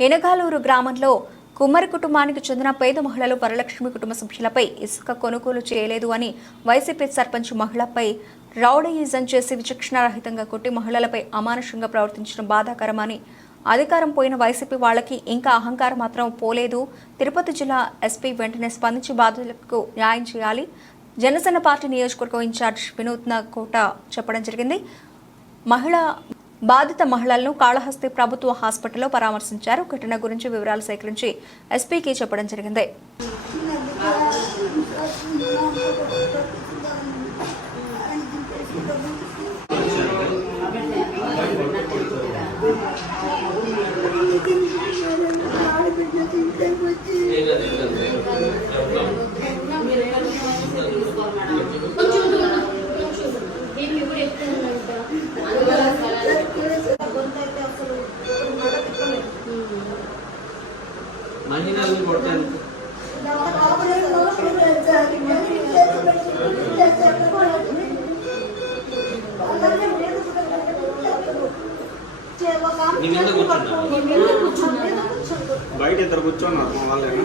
ఎనగాలూరు గ్రామంలో కుమ్మరి కుటుంబానికి చెందిన పేద మహిళలు వరలక్ష్మి కుటుంబ సభ్యులపై ఇసుక కొనుగోలు చేయలేదు అని వైసీపీ సర్పంచ్ మహిళపై రౌడయిజం చేసి విచక్షణారహితంగా కొట్టి మహిళలపై అమానుషంగా ప్రవర్తించడం బాధాకరమని అధికారం పోయిన వైసీపీ వాళ్ళకి ఇంకా అహంకారం మాత్రం పోలేదు. తిరుపతి జిల్లా ఎస్పీ వెంటనే స్పందించి బాధితులకు న్యాయం చేయాలి. జనసేన పార్టీ నియోజకవర్గం ఇన్ఛార్జ్ వినూత్న కోట చెప్పడం జరిగింది. మహిళ బాధిత మహిళలను కాళహస్తి ప్రభుత్వ హాస్పిటల్లో పరామర్శించారు. ఘటన గురించి వివరాలు సేకరించి ఎస్పీకి చెప్పడం జరిగింది. మహిళలను కొట్టాను? బయట ఇద్దరు కూర్చోన్నారు వాళ్ళేనా?